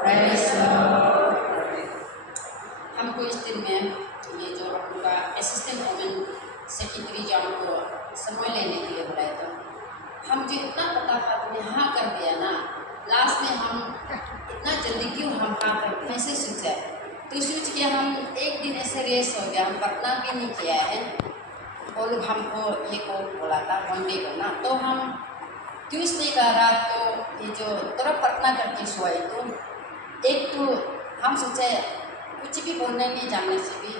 Praise Lord. हमको इस दिन में ये जो हम लोग का असिस्टेंट वुमेन सेक्रेटरी जो हमको समय लेने के लिए बुलाया था, हम जो इतना पता था हमने हाँ कर दिया ना, लास्ट में हम इतना जल्दी क्यों हम हाँ कर दिए ऐसे सोचा। तो सोच के हम एक दिन ऐसे रेस हो गया, हम पढ़ना भी नहीं किया है। वो लोग हमको ये को बोला था मंडे को ना, तो हम ट्यूसडे का रात को ये जो थोड़ा पढ़ना करके सोए। तो एक तो हम सोचे कुछ भी बोलने नहीं जानने से भी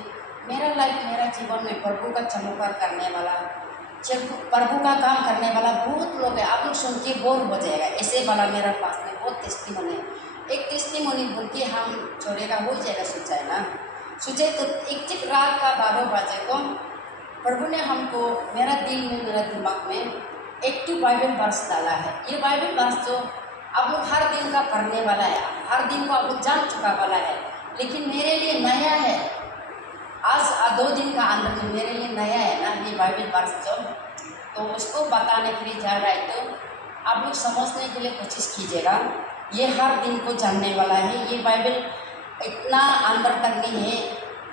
मेरा लाइफ, मेरा जीवन में प्रभु का चमत्कार करने वाला, प्रभु का काम करने वाला बहुत लोग है। आप लोग सुन के बोर हो जाएगा, ऐसे वाला मेरा पास में बहुत टेस्टिमोनी है। एक टेस्टिमोनी बोल के हम छोड़ेगा हो जाएगा सोचा है ना। सोचे तो एक रात का 12 बजे को प्रभु ने हमको मेरा दिल में, मेरा दिमाग में एक तो बाइबल वर्स डाला है। ये बाइबल वर्स जो आप लोग हर दिन का पढ़ने वाला है, हर दिन को आप लोग जान चुका वाला है, लेकिन मेरे लिए नया है। आज 2 दिन का अंदर में मेरे लिए नया है ना ये बाइबल वर्स जो, तो उसको बताने के लिए जा रहा है। तो आप लोग समझने के लिए कोशिश कीजिएगा, ये हर दिन को जानने वाला है। ये बाइबल इतना अंदर तक नहीं है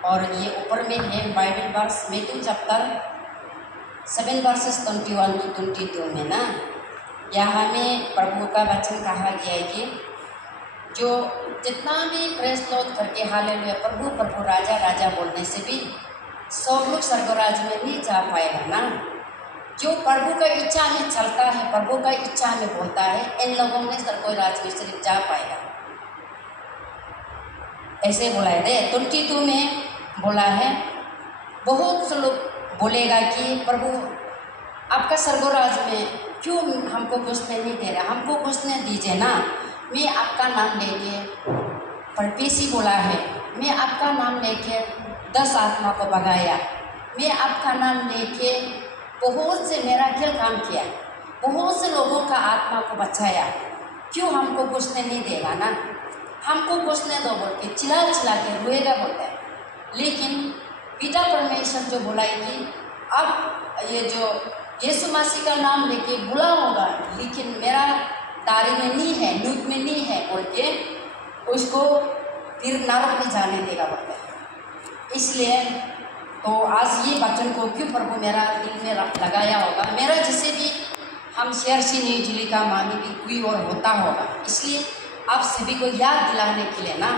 और ये ऊपर में है Bible verse Matthew chapter 7 verses 21 to 22 में ना, यहाँ में प्रभु का वचन कहा गया है कि जो जितना भी प्रेज़ लॉर्ड करके हालेलुया प्रभु प्रभु राजा राजा बोलने से भी सब लोग स्वर्गराज में नहीं जा पाएगा ना। जो प्रभु का इच्छा में चलता है, प्रभु का इच्छा में बोलता है, इन लोगों ने स्वर्गराज में सिर्फ जा पाएगा। ऐसे बोला है 22 में बोला है। बहुत से लोग बोलेगा कि प्रभु आपका स्वर्गराज में क्यों हमको घुसने नहीं दे रहा, हमको घुसने दीजिए ना। मैं आपका नाम लेके, परपेसी बोला है, मैं आपका नाम लेके 10 आत्मा को भगाया, मैं आपका नाम लेके बहुत से मेरा क्या काम किया, बहुत से लोगों का आत्मा को बचाया, क्यों हमको घुसने नहीं देगा ना। हमको घुसने दो बोल के चिल्ला चिल्ला के रोएगा बोलता है। लेकिन पिता परमेश्वर जो बोला है कि अब ये जो यीशु मसीह का नाम लेके बुला होगा, लेकिन मेरा दारी में नहीं है, नूत में नहीं है बोल के उसको फिर नरक में जाने देगा बोलता है। इसलिए तो आज ये वचन को क्यों प्रभु मेरा दिल में लगाया होगा, मेरा जिसे भी हम शेयर सी न्यूजुली का मानी भी कोई और होता होगा, इसलिए आप सभी को याद दिलाने के लिए ना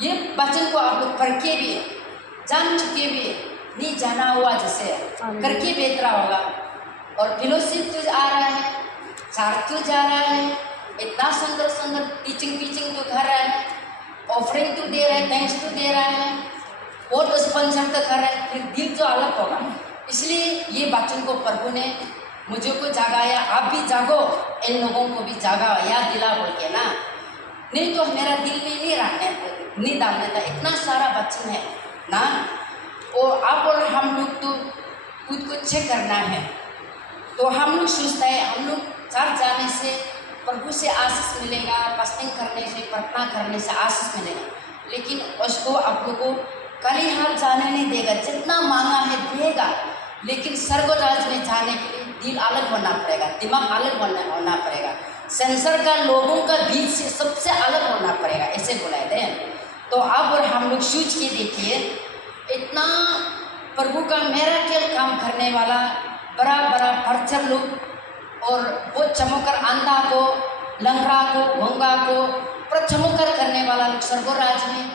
ये वचन को आप लोग पढ़ के भी जान चुके भी नहीं जाना हुआ जैसे करके बेच रहा होगा। और फेलोशिप तो आ रहा है, चार्ज तो जा रहा है, इतना सुंदर सुंदर टीचिंग तो कर रहा है, ऑफरिंग तो दे रहा है, थैंक्स तो दे रहा है, और तो स्पॉन्सर तो कर रहा है, फिर दिल तो अलग होगा। इसलिए ये वचन को प्रभु ने मुझे को जागाया, आप भी जागो, इन लोगों को भी जागा, याद दिला बोल के ना। नहीं तो मेरा दिल में नहीं डालने था, इतना सारा वचन है ना। और आप और हम लोग तो खुद को चेक करना है। तो हम लोग सोचते हैं हम लोग चर्च जाने से प्रभु से आशीष मिलेगा, फास्टिंग करने से, प्रार्थना करने से आशीष मिलेगा, लेकिन उसको आप लोग को खाली हाथ जाने नहीं देगा। जितना मांगा है देगा, लेकिन स्वर्गराज में जाने के लिए दिल अलग होना पड़ेगा, दिमाग अलग होना पड़ेगा, सेंसर का लोगों का बीच से सबसे अलग होना पड़ेगा, ऐसे बोला थे। तो अब और हम लोग सोच के देखिए, इतना प्रभु का मेराकिल काम करने वाला बड़ा बड़ा परचर लोग और वो चमककर अंधा को, लंगड़ा को, गूंगा को पर चमककर करने वाला लोग स्वर्गराज में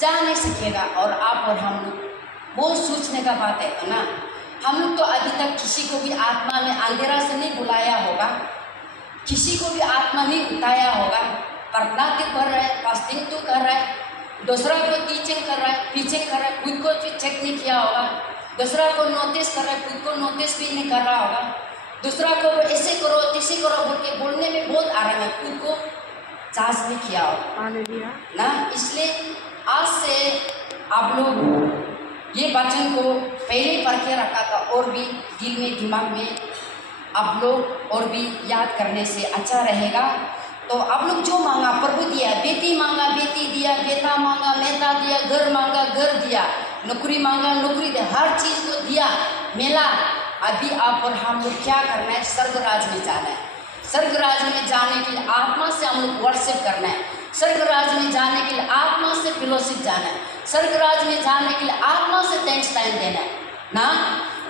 जा नहीं सकेगा। और आप और हम लोग वो सोचने का बात है ना। हम लोग तो अभी तक किसी को भी आत्मा में अंधेरा से नहीं बुलाया होगा, किसी को भी आत्मा नहीं उठाया होगा। प्रार्थना तो कर रहा है, फास्टिंग तो कर रहा है, दूसरा को टीचिंग कर रहा है, टीचिंग कर रहा है, खुद को भी चेक नहीं किया होगा, दूसरा को नोटिस कर रहा है, खुद को नोटिस भी नहीं कर रहा होगा, दूसरा को ऐसे करो तैसे करो बोल के बोलने में बहुत आराम है, खुद को जांच नहीं किया होगा ना। इसलिए आज से आप लोग ये वचन को पहले पढ़ के रखा था और भी दिल में दिमाग में आप लोग और भी याद करने से अच्छा रहेगा। तो आप लोग जो मांगा प्रभु दिया, बेटी मांगा बेटी दिया, बेटा मांगा बेटा दिया, घर मांगा घर दिया, नौकरी मांगा नौकरी दिया, हर चीज़ को दिया मिला। अभी आप और हम लोग क्या करना है, स्वर्गराज में जाना है। स्वर्गराज में जाने के लिए आत्मा से हम लोग वर्शिप करना है, स्वर्ग राज में जाने के लिए आत्मा से फेलोशिप जाना है, स्वर्ग राज में जाने के लिए आत्मा से थैंक्स टाइम देना है ना,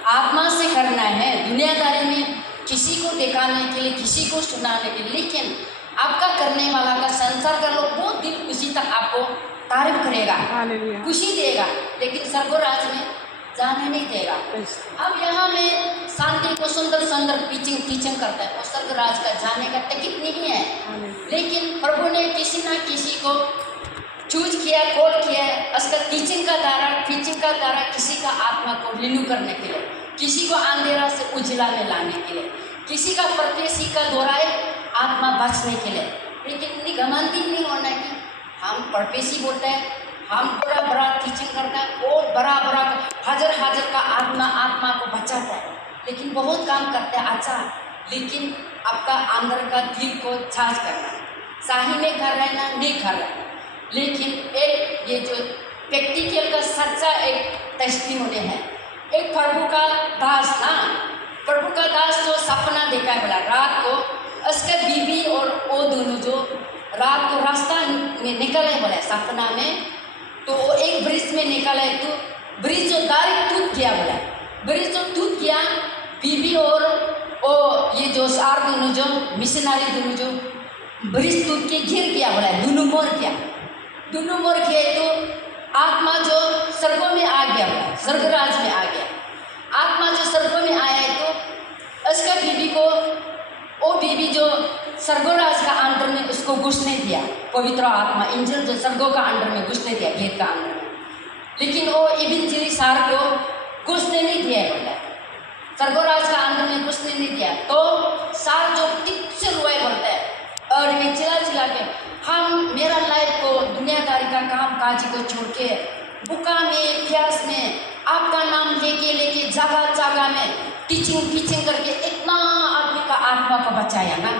आत्मा से करना है। दुनियादारी में किसी को दिखाने के लिए, किसी को सुनाने के लिए, लेकिन आपका करने वाला का संसार का लोग बहुत दिल खुशी तक आपको तारीफ करेगा, खुशी देगा, लेकिन स्वर्ग राज में जाने नहीं देगा। अब यहाँ में शांति को सुंदर सुंदर टीचिंग करता है, और स्वर्ग राज का जाने का टिकट नहीं है, लेकिन प्रभु ने किसी ना किसी को चूज किया, कॉल किया है उसका टीचिंग का द्वारा किसी का आत्मा को रिन्यू करने के लिए, किसी को अंधेरा से उजला में लाने के लिए, किसी का परदेशी का दोहराए आत्मा बचने के लिए। लेकिन घमंडी नहीं होना कि हम परदेशी बोलते हैं, हम बड़ा टीचिंग करता है, बहुत बड़ा हजार का आत्मा को बचाता है, लेकिन बहुत काम करते हैं अच्छा, लेकिन आपका अंदर का दिल को जांच करना है, सही में कर रहे हैं ना नहीं कर रहे हैं। लेकिन एक ये जो प्रैक्टिकल का सच्चा एक टेस्टिमोनी है, एक प्रभु का दास जो सपना देखा है, बोला रात को उसका बीवी और वो दोनों जो रात को रास्ता में निकले, बोला सपना में, तो वो एक ब्रिज में निकले, तो ब्रिज जो डायरेक्ट टूट गया, बोला ब्रिज जो टूट गया, बीवी और वो ये जो सार दोनों जो मिशनरी दोनों जो ब्रिज टूट के गिर गया, बोला दोनों मर गए, तो आत्मा जो स्वर्गों में आ गया, बोला स्वर्ग राज में आ गया। आत्मा जो स्वर्गों में आया है, तो उसका बीवी को, वो बीवी जो स्वर्गराज का अंदर में उसको घुसने दिया, पवित्र आत्मा एंजल जो स्वर्गों का अंदर में घुसने दिया, गेट का अंदर में, लेकिन वो इवेंचुअली सार को घुसने नहीं दिया, बोला स्वर्गराज का अंदर में घुसने नहीं दिया। तो सार जो ठीक से रुआई बोलता है, और ये चिल्ला के हम मेरा लाइफ को दुनियादारी का काम काज को छोड़ के बुका में प्यास में आपका नाम लेके जगह में टीचिंग करके इतना आदमी का आत्मा को बचाया ना,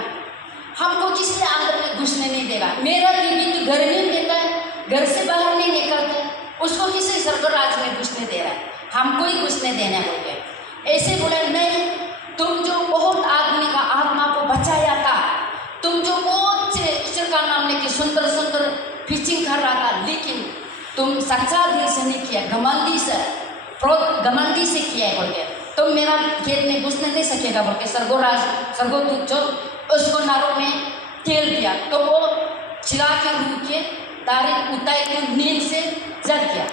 हमको किसी अंदर में घुसने नहीं देगा। मेरा बीवी तो घर में रहता है, घर से बाहर नहीं निकलता है, उसको किसी स्वर्गराज में घुसने दे रहा है, हमको ही घुसने देना बोल के ऐसे बोला नहीं। तुम जो बहुत आदमी का आत्मा को बचाया था, तुम जो बहुत ईश्वर का नाम लेके सुंदर टीचिंग कर रहा था, लेकिन तुम सच्चा दिल से नहीं किया, घमंडी से किया है बोल के, तुम मेरा खेत में घुसने नहीं सकेगा बोल के स्वर्गदूत जो उसको नारों में तेल दिया, तो वो चिरा के रूह के तारे उतार के नींद से जग गया।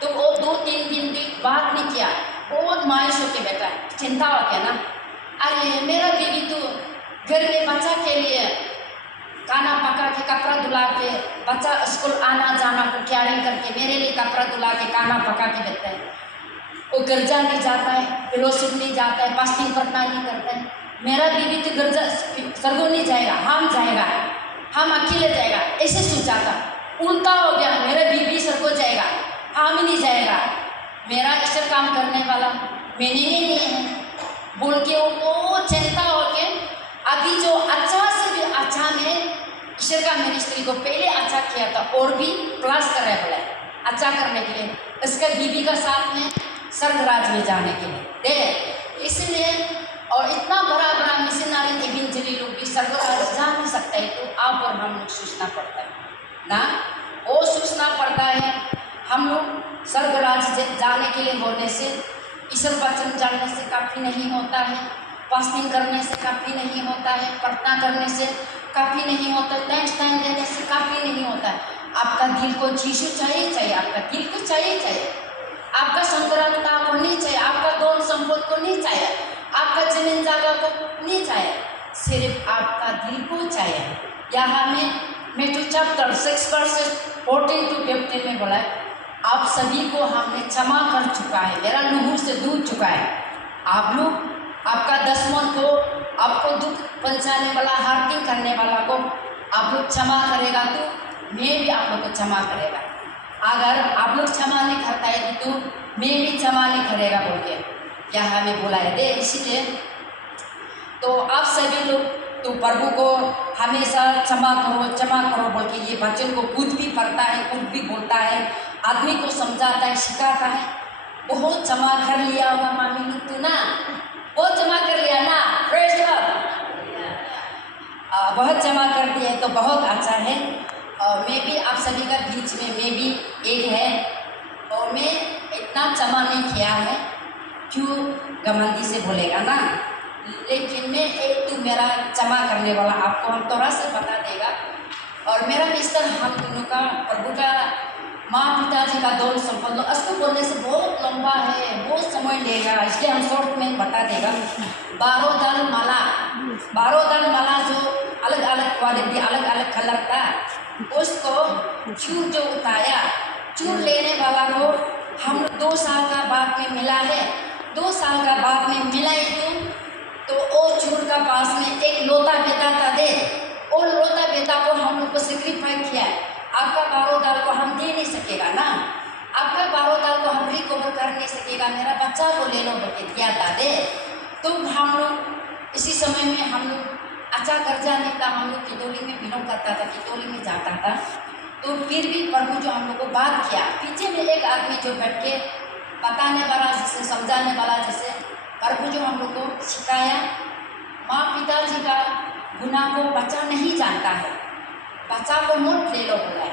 तो वो 2-3 दिन भी बात नहीं किया, बहुत मायूस होके बैठा है, चिंता हो गया ना, अरे मेरा बीवी तो घर में बच्चा के लिए खाना पका के कपड़ा धुला के बच्चा स्कूल आना जाना को कैरिंग करके मेरे लिए कपड़ा धुला के खाना पका के देता है, वो गिरजा नहीं जाता है, फेलोशिप नहीं जाता है, फास्टिंग करना नहीं करता है। मेरा बीवी तो गिरजा स्वर्गों नहीं जाएगा, हम अकेले जाएगा, ऐसे सोचा था। उल्टा हो गया, मेरा बीवी स्वर्गों जाएगा, हम ही नहीं जाएगा, मेरा ईश्वर काम करने वाला मैंने ही नहीं है बोल के वो चिंता हो के अभी जो अच्छा से भी अच्छा में ईश्वर का मिनिस्ट्री को पहले अच्छा किया था और भी प्लस कर रहा है, बोला अच्छा करने के लिए इसका बीवी का साथ में स्वर्ग राज में जाने के लिए दे। इसलिए और इतना बड़ा मिशनरी इवेंचुअली लोग भी स्वर्ग राज जा नहीं सकता है, तो आप और हम लोग सोचना पड़ता है ना, वो सोचना पड़ता है। हम लोग स्वर्ग राज जाने के लिए होने से, ईश्वर वचन जानने से काफ़ी नहीं होता है, फास्टिंग करने से काफ़ी नहीं होता है, प्रार्थना करने से काफ़ी नहीं होता है, थैंक्स टाइम देने से काफ़ी नहीं होता है। आपका दिल को यीशु चाहिए, आपका दिल को चाहिए, आपका संतरता को नहीं चाहिए, आपका धन संपत्ति को नहीं चाहिए, आपका जमीन जागा को नहीं चाहिए, सिर्फ आपका दिल को चाहिए। यहाँ में मैथ्यू चैप्टर 6:14-15 में बोला है, आप सभी को हमने क्षमा कर चुका है, मेरा लहू से दूध चुका है। आप लोग आपका दुश्मन को, आपको दुख पहुंचाने वाला, हार्टिंग करने वाला को आप लोग क्षमा करेगा तो मैं भी आप लोग को क्षमा करेगा। अगर आप लोग क्षमा नहीं करता है तो मैं भी क्षमा नहीं करेगा बोल के यहाँ हमें बोला है दे। इसलिए तो आप सभी लोग तो प्रभु को हमेशा क्षमा करो बोल के ये वचन को खुद भी पढ़ता है, खुद भी बोलता है, आदमी को समझाता है, सिखाता है। बहुत क्षमा कर लिया होगा मामी लोग तो ना, बहुत क्षमा कर लिया ना, प्रेज़ गॉड, बहुत क्षमा कर दिया तो बहुत अच्छा है। और मैं भी आप सभी का बीच में मैं भी एक है, और मैं इतना क्षमा नहीं किया है, क्यों घमंडी से बोलेगा ना, लेकिन मैं एक तो मेरा क्षमा करने वाला आपको हम थोड़ा सा बता देगा। और मेरा मिस्टर हम दोनों का प्रभु का माँ पिताजी का दौर संपन्न, उसको बोलने से बहुत लंबा है, बहुत समय लेगा, इसलिए हम शॉर्ट में बता देगा। 12 दाल माला जो अलग अलग क्वालिटी अलग अलग कलर का, उसको चूर जो उतारा, चूर लेने वाला को हम 2 साल का बाद में मिला है। 2 साल का बाद में मिला है तो वो चूर का पास में एक लोता बेटा था दे, और लोता बेटा को हम लोग को सेक्रीफाइस किया है। आपका 12 दाल को हम दे नहीं सकेगा ना, आपका 12 दाल को हम रिकवर कर नहीं सकेगा, मेरा बच्चा को ले लो बोल दिया था दे। तो हम लोग इसी समय में हम लोग अच्छा कर्जा नहीं था, हम लोग कितौली में बिलोंग करता था, कितौली में जाता था। तो फिर भी प्रभु जो हम लोग को बात किया, पीछे में एक आदमी जो बैठ के बताने वाला, जिसे समझाने वाला, जैसे प्रभु जो हम लोग को सिखाया, माँ पिताजी का गुनाह को बच्चा नहीं जानता है, बच्चा को मोट ले लो बोला है।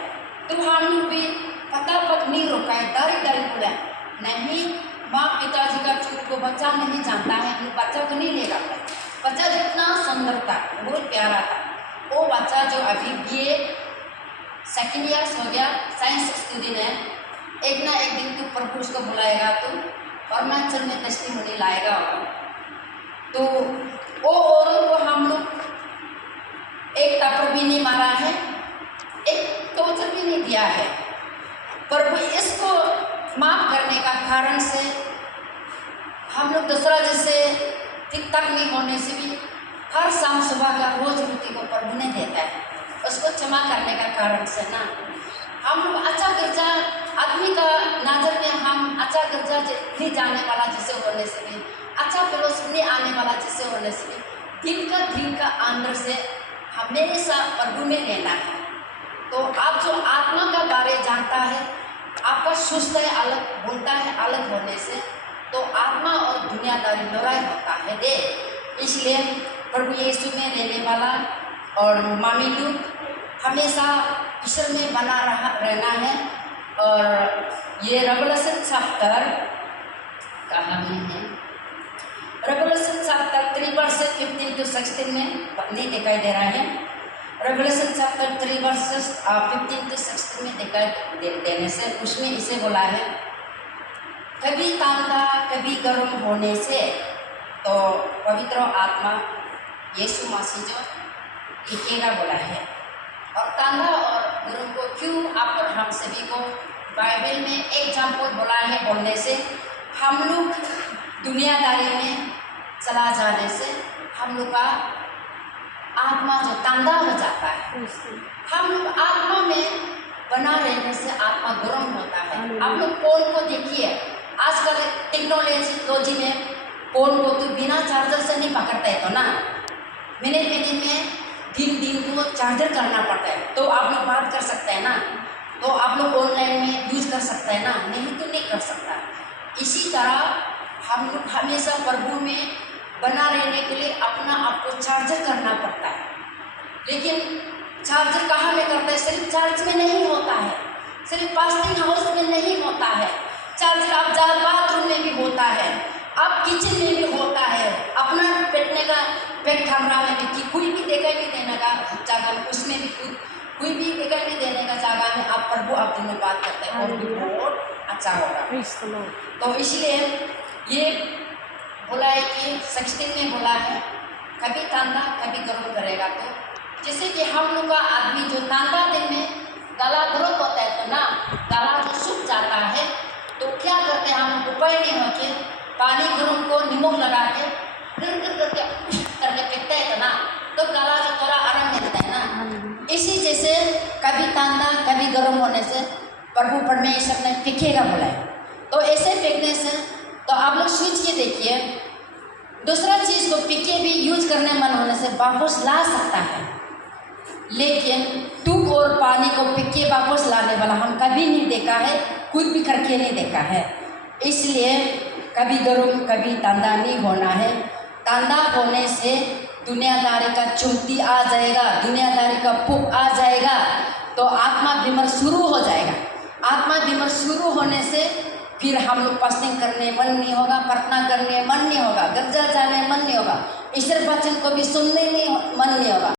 तो हम लोग भी फटाफट नहीं रोका है, डर बोला नहीं, माँ पिताजी का चूर को बच्चा नहीं जानता है, हम बच्चा को नहीं लेगा। बच्चा जितना सुंदर था, बहुत प्यारा था, वो बच्चा जो अभी BA सेकेंड ईयर हो गया, साइंस स्टूडेंट है, एक ना एक दिन तो प्रभु उसको बुलाएगा, तो अरुणाचल में टेस्टिमनी लाएगा। तो वो औरों को हम लोग एक तपर भी नहीं मारा है, एक टॉर्चर भी नहीं दिया है। प्रभु इसको माफ करने का कारण से हम लोग दूसरा जैसे ठीक ठाक नहीं होने से भी हर शाम सुबह का रोज रोटी को प्रभु ने देता है, उसको क्षमा करने का कारण से ना हम लोग अच्छा कर्जा आदमी का नजर में हम अच्छा कर्जा नहीं जाने वाला जैसे होने से भी, अच्छा पड़ोस नहीं आने वाला जैसे होने से भी, दिल का अंदर से हमेशा प्रभु में लेना है। तो आप जो आत्मा का बारे जानता है, आपका सुस्त है अलग, बोलता है अलग होने से, तो आत्मा और दुनियादारी लड़ाई होता है दे। इसलिए प्रभु यीशु में रहने वाला और मामी लोग हमेशा ईश्वर में बना रहना है। और ये रेवलेशन चैप्टर कहाँ में है, रेवलेशन चैप्टर 3 वर्सेस 15 to 16 में नहीं दिखाई दे रहा है। रेवलेशन चैप्टर 3 वर्सेस 15 to 16 में दिखाई देने से उसमें इसे बोला है, कभी तांदा कभी गर्म होने से तो पवित्र आत्मा यीशु मसीह जो लिखेगा बोला है। और तांदा और गर्म को क्यों आप और हम सभी को बाइबल में एग्जाम्पल बोला है बोलने से, हम लोग दुनियादारी में चला जाने से हम लोग का आत्मा जो तांदा हो जाता है, हम लोग आत्मा में बना रहने से आत्मा गर्म होता है। आप लोग फोन को देखिए, आजकल टेक्नोलॉजी में फोन को तो बिना चार्जर से नहीं पकड़ता है, तो ना मिनट में दिन को चार्जर करना पड़ता है, तो आप लोग बात कर सकते हैं ना, तो आप लोग ऑनलाइन में यूज कर सकते हैं ना, नहीं तो नहीं कर सकता। इसी तरह हम लोग हमेशा प्रभु में बना रहने के लिए अपना आप को चार्जर करना पड़ता है। लेकिन चार्जर कहाँ में करता है, सिर्फ चर्च में नहीं होता है, सिर्फ फास्टिंग हाउस में नहीं होता है, चार्जर आप जहाँ बाथरूम में भी होता है, आप किचन में भी होता है, अपना बैठने का पेट कमरा में भी, कोई भी दिखाई नहीं देने का जगह में, उसमें भी कोई भी दिखाई नहीं देने का जगह में आप प्रभु आप दोनों बात करते हैं, और भी बहुत अच्छा होगा। तो इसलिए ये बोला है कि 16 में बोला है, कभी तांदा कभी गर्म करेगा। तो जैसे कि हम लोग का आदमी जो तांदा दिन में गला ग्रोथ होता है, तो ना गला जो सूख जाता है, तो क्या करते हैं हम उपाय नहीं होके पानी गर्म को नमक लगा के करके फेंकते हैं, तो ना तो गला जो थोड़ा आराम मिलता है ना। इसी जैसे कभी तांदा कभी गर्म होने से प्रभु परमेश्वर ने फेंकेगा बोला है। तो ऐसे फेंकने से तो आप लोग सोच के देखिए, दूसरा चीज़ को पीके भी यूज करने मन होने से वापस ला सकता है, लेकिन टूक और पानी को पीके वापस लाने वाला हम कभी नहीं देखा है, कुछ भी करके नहीं देखा है। इसलिए कभी गर्म कभी तांदा नहीं होना है। तांदा होने से दुनियादारी का चुनती आ जाएगा, दुनियादारी का पुक आ जाएगा, तो विमर्श शुरू हो जाएगा। आत्मा विमर्श शुरू होने से फिर हम लोग फास्टिंग करने मन नहीं होगा, प्रार्थना करने मन नहीं होगा, गिरजा जाने मन नहीं होगा, ईश्वर वचन को भी सुनने नहीं मन नहीं होगा।